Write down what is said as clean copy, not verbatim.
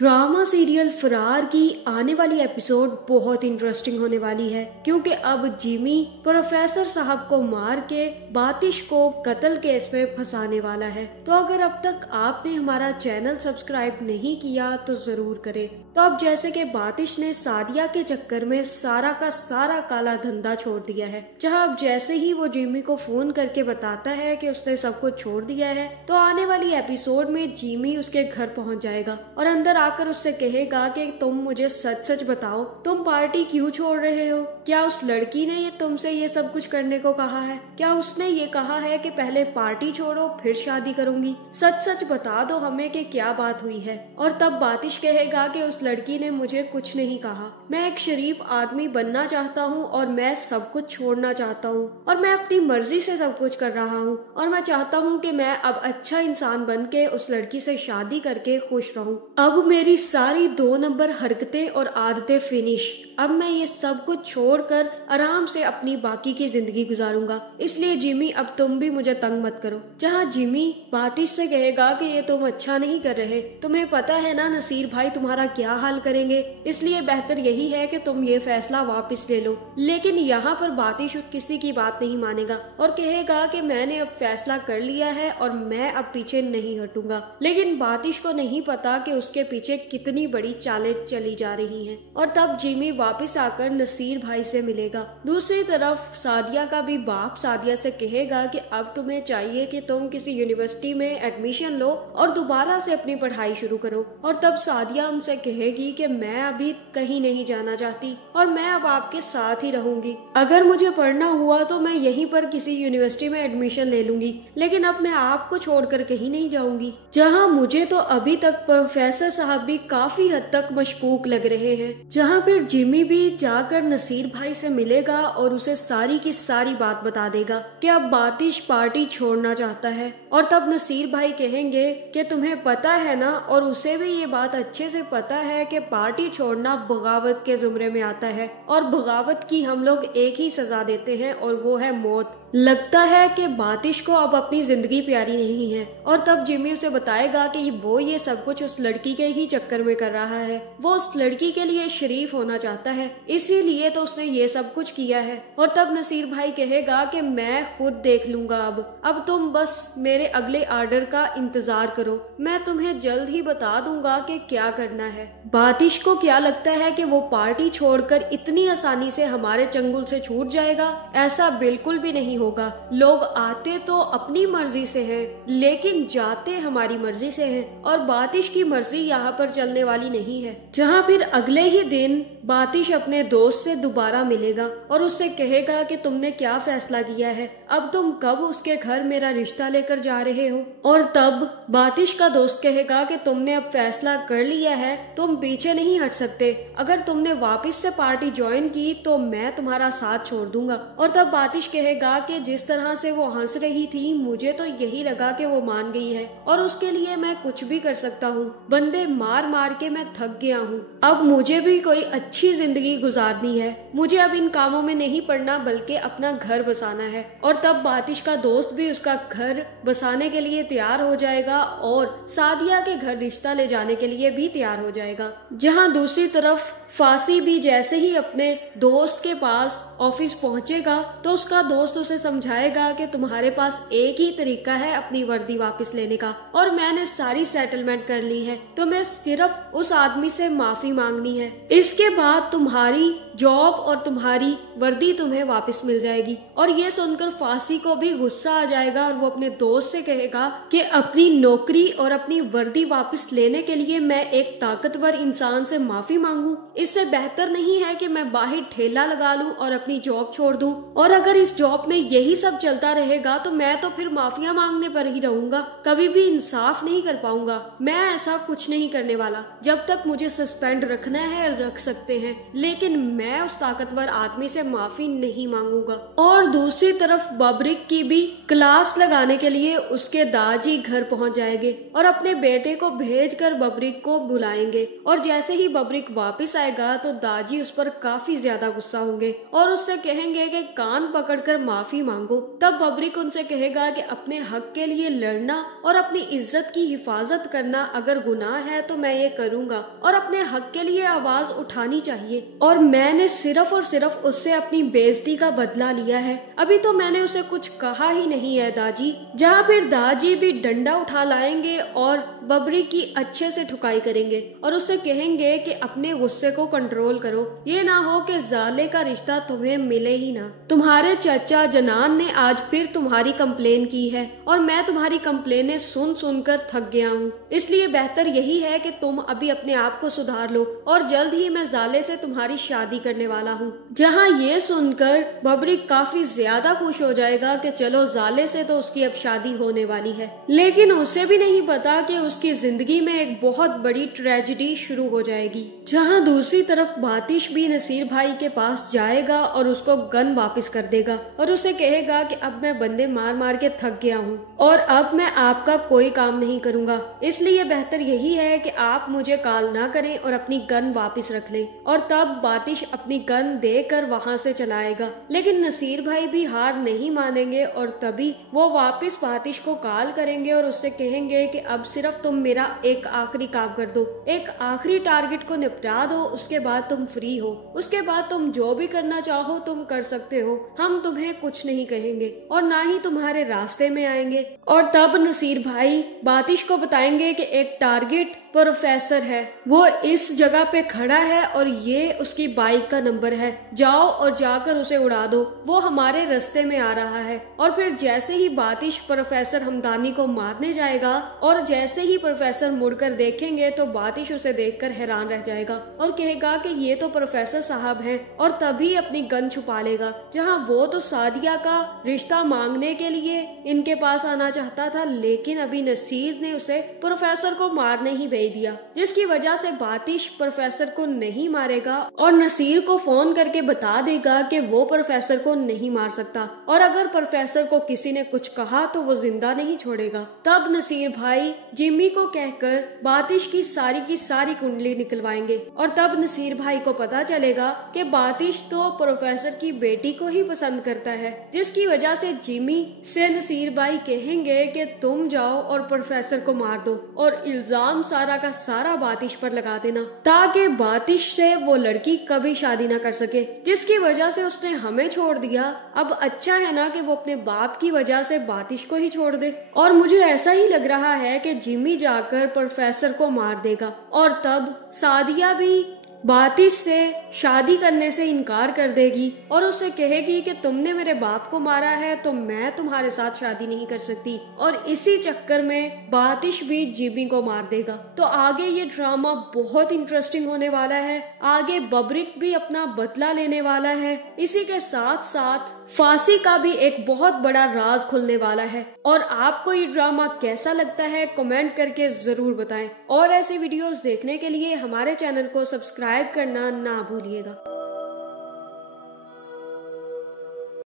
Drama serial फरार की आने वाली एपिसोड बहुत इंटरेस्टिंग होने वाली है, क्योंकि अब जिमी प्रोफेसर साहब को मार के बातिश को कत्ल केस में फंसाने वाला है। तो अगर अब तक आपने हमारा चैनल सब्सक्राइब नहीं किया तो जरूर करें। तो अब जैसे कि बातिश ने सादिया के चक्कर में सारा का सारा काला धंधा छोड़ दिया है, जहां अब जैसे ही वो जिमी को फोन करके बताता है कि उसने सब कुछ छोड़ दिया है, तो आने वाली एपिसोड में जिमी उसके घर पहुंच जाएगा और अंदर आकर उससे कहेगा कि तुम मुझे सच सच बताओ, तुम पार्टी क्यों छोड़ रहे हो? क्या उस लड़की ने ये तुमसे ये सब कुछ करने को कहा है? क्या उसने ये कहा है कि पहले पार्टी छोड़ो फिर शादी करूंगी? सच सच बता दो हमें कि क्या बात हुई है। और तब बातिश कहेगा कि उस लड़की ने मुझे कुछ नहीं कहा, मैं एक शरीफ आदमी बनना चाहता हूँ और मैं सब कुछ छोड़ना चाहता हूँ और मैं अपनी मर्जी से सब कुछ कर रहा हूँ और मैं चाहता हूँ कि मैं अब अच्छा इंसान बन के उस लड़की से शादी करके खुश रहूँ। अब मेरी सारी 2 नंबर हरकतें और आदतें फिनिश। अब मैं ये सब कुछ छोड़कर आराम से अपनी बाकी की जिंदगी गुजारूंगा, इसलिए जिमी अब तुम भी मुझे तंग मत करो। जहाँ जिमी बातिश से कहेगा कि ये तुम अच्छा नहीं कर रहे, तुम्हें पता है ना नसीर भाई तुम्हारा क्या हाल करेंगे, इसलिए बेहतर यही है कि तुम ये फैसला वापस ले लो। लेकिन यहाँ पर बातिश किसी की बात नहीं मानेगा और कहेगा कि मैंने अब फैसला कर लिया है और मैं अब पीछे नहीं हटूंगा। लेकिन बातिश को नहीं पता कि उसके पीछे कितनी बड़ी चालें चली जा रही हैं। और तब जिमी वापस आकर नसीर भाई से मिलेगा। दूसरी तरफ सादिया का भी बाप सादिया से कहेगा कि अब तुम्हें चाहिए कि तुम किसी यूनिवर्सिटी में एडमिशन लो और दोबारा से अपनी पढ़ाई शुरू करो। और तब सादिया उनसे कहेगी कि मैं अभी कहीं नहीं जाना चाहती और मैं अब आपके साथ ही रहूंगी। अगर मुझे पढ़ना हुआ तो मैं यहीं पर किसी यूनिवर्सिटी में एडमिशन ले लूंगी, लेकिन अब मैं आपको छोड़कर कहीं नहीं जाऊंगी। जहां मुझे तो अभी तक प्रोफेसर साहब भी काफी हद तक मशकूक लग रहे हैं। जहां फिर जिमी भी जाकर नसीर भाई से मिलेगा और उसे सारी की सारी बात बता देगा कि अब बातिश पार्टी छोड़ना चाहता है। और तब नसीर भाई कहेंगे कि तुम्हें पता है ना, और उसे भी ये बात अच्छे से पता है कि पार्टी छोड़ना बगावत के जुमरे में आता है और बगावत की हम लोग एक ही सजा देते हैं और वो है मौत। लगता है कि बातिश को अब अपनी जिंदगी प्यारी नहीं है। और तब जिमी उसे बताएगा कि वो ये सब कुछ उस लड़की के ही चक्कर में कर रहा है, वो उस लड़की के लिए शरीफ होना चाहता है, इसीलिए तो उसने ये सब कुछ किया है। और तब नसीर भाई कहेगा कि मैं खुद देख लूंगा, अब तुम बस मेरे अगले ऑर्डर का इंतजार करो, मैं तुम्हें जल्द ही बता दूंगा कि क्या करना है। बातिश को क्या लगता है कि वो पार्टी छोड़कर इतनी आसानी से हमारे चंगुल से छूट जाएगा? ऐसा बिल्कुल भी नहीं होगा। लोग आते तो अपनी मर्जी से हैं, लेकिन जाते हमारी मर्जी से हैं और बातिश की मर्जी यहाँ पर चलने वाली नहीं है। जहाँ फिर अगले ही दिन बातिश अपने दोस्त से दोबारा मिलेगा और उससे कहेगा कि तुमने क्या फैसला किया है, अब तुम कब उसके घर मेरा रिश्ता लेकर जा रहे हो? और तब बातिश का दोस्त कहेगा कि तुमने अब फैसला कर लिया है, तुम पीछे नहीं हट सकते। अगर तुमने वापस से पार्टी ज्वाइन की तो मैं तुम्हारा साथ छोड़ दूंगा। और तब बातिश कहेगा कि जिस तरह से वो हंस रही थी, मुझे तो यही लगा कि वो मान गई है और उसके लिए मैं कुछ भी कर सकता हूँ। बंदे मार मार के मैं थक गया हूँ, अब मुझे भी कोई अच्छी जिंदगी गुजारनी है। मुझे अब इन कामों में नहीं पड़ना बल्कि अपना घर बसाना है। और तब बातिश का दोस्त भी उसका घर बसाने के लिए तैयार हो जाएगा और सादिया के घर रिश्ता ले जाने के लिए भी तैयार हो जाएगा। जहाँ दूसरी तरफ फांसी भी जैसे ही अपने दोस्त के पास ऑफिस पहुंचेगा तो उसका दोस्त उसे समझाएगा कि तुम्हारे पास एक ही तरीका है अपनी वर्दी वापस लेने का और मैंने सारी सेटलमेंट कर ली है, तुम्हें सिर्फ उस आदमी से माफी मांगनी है। इसके बाद तुम्हारी जॉब और तुम्हारी वर्दी तुम्हें वापस मिल जाएगी। और ये सुनकर फांसी को भी गुस्सा आ जाएगा और वो अपने दोस्त से कहेगा कि अपनी नौकरी और अपनी वर्दी वापस लेने के लिए मैं एक ताकतवर इंसान से माफी मांगू? इससे बेहतर नहीं है कि मैं बाहर ठेला लगा लूं और अपनी जॉब छोड़ दूं? और अगर इस जॉब में यही सब चलता रहेगा तो मैं तो फिर माफिया मांगने पर ही रहूंगा, कभी भी इंसाफ नहीं कर पाऊंगा। मैं ऐसा कुछ नहीं करने वाला। जब तक मुझे सस्पेंड रखना है रख सकते हैं, लेकिन मैं उस ताकतवर आदमी से माफी नहीं मांगूंगा। और दूसरी तरफ बब्रिक की भी क्लास लगाने के लिए उसके दादाजी घर पहुंच जाएंगे और अपने बेटे को भेजकर बब्रिक को बुलाएंगे। और जैसे ही बब्रिक वापस आएगा तो दादाजी उस पर काफी ज्यादा गुस्सा होंगे और उससे कहेंगे कि कान पकड़कर माफी माफी मांगो। तब बबरिक उनसे कहेगा कि अपने हक के लिए लड़ना और अपनी इज्जत की हिफाजत करना अगर गुनाह है तो मैं ये करूँगा और अपने हक के लिए आवाज उठानी चाहिए, और मैंने सिर्फ और सिर्फ उससे अपनी बेइज्जती का बदला लिया है। अभी तो मैंने उसे कुछ कहा ही नहीं है दाजी। जहाँ फिर दाजी भी डंडा उठा लाएंगे और बबरिक की अच्छे से ठुकाई करेंगे और उससे कहेंगे कि अपने गुस्से को कंट्रोल करो, ये ना हो कि जाले का रिश्ता तुम्हें मिले ही ना। तुम्हारे चाचा जनान ने आज फिर तुम्हारी कंप्लेन की है और मैं तुम्हारी कंप्लेनें सुन सुनकर थक गया हूँ, इसलिए बेहतर यही है कि तुम अभी अपने आप को सुधार लो और जल्द ही मैं जाले से तुम्हारी शादी करने वाला हूँ। जहाँ ये सुनकर बबरिक काफी ज्यादा खुश हो जाएगा कि चलो जाले से तो उसकी अब शादी होने वाली है, लेकिन उसे भी नहीं पता कि उसकी जिंदगी में एक बहुत बड़ी ट्रेजेडी शुरू हो जाएगी। जहाँ दूसरी तरफ बातिश भी नसीर भाई के पास जाएगा और उसको गन वापस कर देगा और उसे कहेगा कि अब मैं बंदे मार मार के थक गया हूँ और अब मैं आपका कोई काम नहीं करूँगा, इसलिए बेहतर यही है कि आप मुझे कॉल ना करें और अपनी गन वापस रख लें। और तब बातिश अपनी गन देकर वहाँ से चलाएगा, लेकिन नसीर भाई भी हार नहीं मानेंगे और तभी वो वापस बातिश को कॉल करेंगे और उससे कहेंगे कि अब सिर्फ तुम मेरा एक आखिरी काम कर दो, एक आखिरी टारगेट को निपटा दो, उसके बाद तुम फ्री हो, उसके बाद तुम जो भी करना चाहो तुम कर सकते हो, हम तुम्हें कुछ नहीं कहेंगे और ना ही तुम्हारे रास्ते में आएंगे। और तब नसीर भाई बातिश को बताएंगे कि एक टारगेट प्रोफेसर है, वो इस जगह पे खड़ा है और ये उसकी बाइक का नंबर है, जाओ और जाकर उसे उड़ा दो, वो हमारे रास्ते में आ रहा है। और फिर जैसे ही बातिश प्रोफेसर हमदानी को मारने जाएगा और जैसे ही प्रोफेसर मुड़कर देखेंगे तो बातिश उसे देखकर हैरान रह जाएगा और कहेगा कि ये तो प्रोफेसर साहब हैं, और तभी अपनी गन छुपा लेगा। जहाँ वो तो सादिया का रिश्ता मांगने के लिए इनके पास आना चाहता था, लेकिन अभी नसीर ने उसे प्रोफेसर को मारने ही दिया, जिसकी वजह से बातिश प्रोफेसर को नहीं मारेगा और नसीर को फोन करके बता देगा कि वो प्रोफेसर को नहीं मार सकता और अगर प्रोफेसर को किसी ने कुछ कहा तो वो जिंदा नहीं छोड़ेगा। तब नसीर भाई जिम्मी को कहकर बातिश की सारी कुंडली निकलवाएंगे और तब नसीर भाई को पता चलेगा कि बातिश तो प्रोफेसर की बेटी को ही पसंद करता है, जिसकी वजह से जिम्मी से नसीर भाई कहेंगे कि तुम जाओ और प्रोफेसर को मार दो और इल्जाम सारा का सारा बातिश पर लगा देना, ताकि बातिश से वो लड़की कभी शादी ना कर सके, जिसकी वजह से उसने हमें छोड़ दिया। अब अच्छा है ना कि वो अपने बाप की वजह से बातिश को ही छोड़ दे। और मुझे ऐसा ही लग रहा है कि जिम्मी जाकर प्रोफेसर को मार देगा और तब सादिया भी बातिश से शादी करने से इनकार कर देगी और उसे कहेगी कि तुमने मेरे बाप को मारा है तो मैं तुम्हारे साथ शादी नहीं कर सकती, और इसी चक्कर में बातिश भी जिम्मी को मार देगा। तो आगे ये ड्रामा बहुत इंटरेस्टिंग होने वाला है, आगे बबरिक भी अपना बदला लेने वाला है, इसी के साथ साथ फांसी का भी एक बहुत बड़ा राज खुलने वाला है। और आपको ये ड्रामा कैसा लगता है कमेंट करके जरूर बताएं और ऐसे वीडियोस देखने के लिए हमारे चैनल को सब्सक्राइब करना ना भूलिएगा।